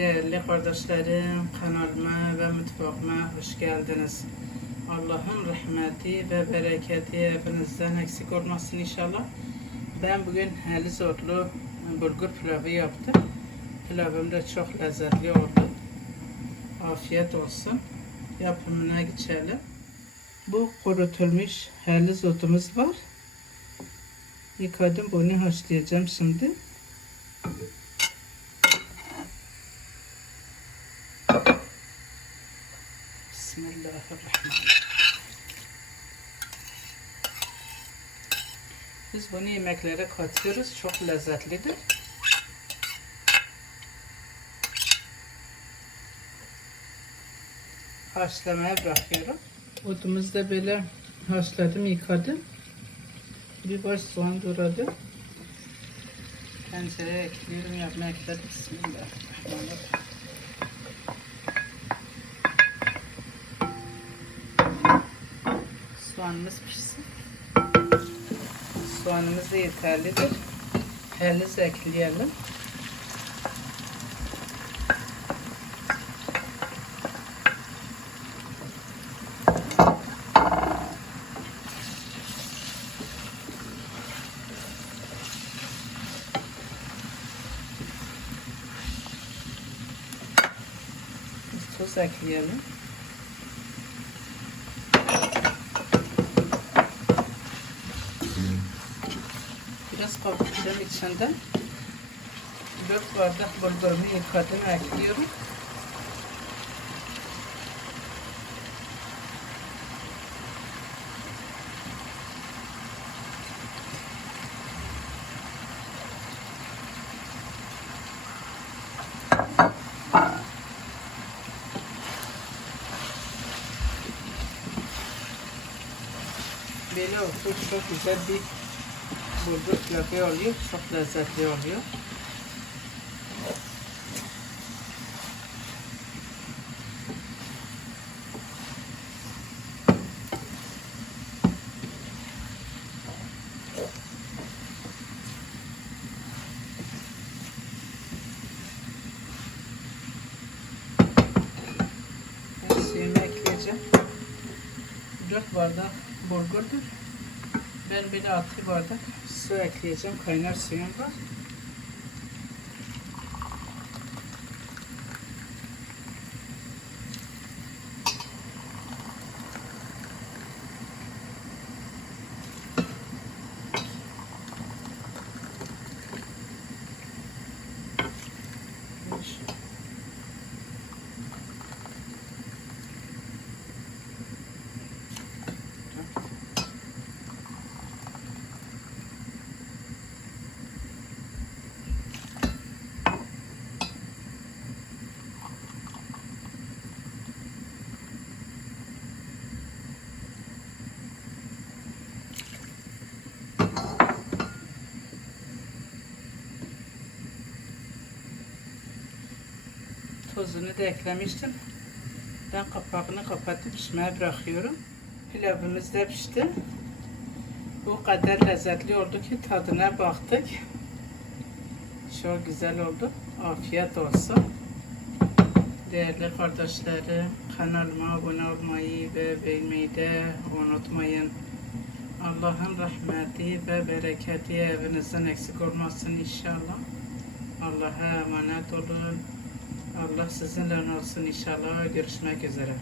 Değerli kardeşlerim, kanalıma ve mutfağıma hoş geldiniz. Allah'ın rahmeti ve bereketi hepinizden eksik olmasın inşallah. Ben bugün helizotlu bulgur pilavı yaptım. Pilavım da çok lezzetli oldu. Afiyet olsun. Yapımına geçelim. Bu kurutulmuş helizotumuz var. Yıkadım bunu haşlayacağım şimdi. Bismillahirrahmanirrahim. Biz bunu yemeklere katıyoruz. Çok lezzetlidir. Haşlamaya bırakıyorum. Otumuzu da böyle haşladım, yıkadım. Bir baş soğan doğradım. Tencereye ekliyorum, yapma ekledim. Bismillahirrahmanirrahim. Soğanımız pişsin. Soğanımız da yeterlidir. Heliz ekleyelim. Tuz ekleyelim. Kavuracağım içinden. 4 bardak bulgurumu yıkadım, ekliyorum. Böyle olsun çok güzel bir bulgur pilavı oluyor. Çok lezzetli oluyor. Ben suyumu ekleyeceğim. 4 bardak bulgurdur. Ben de 6 bardak su ekleyeceğim. Kaynar suyum var. Tozunu da eklemiştim. Ben kapağını kapatıp pişmeye bırakıyorum. Pilavımız da pişti. Bu kadar lezzetli oldu ki tadına baktık. Çok güzel oldu. Afiyet olsun. Değerli kardeşlerim, kanalıma abone olmayı ve beğenmeyi de unutmayın. Allah'ın rahmeti ve bereketi evinizden eksik olmasın inşallah. Allah'a emanet olun. Allah sizinle olsun inşallah. Görüşmek üzere.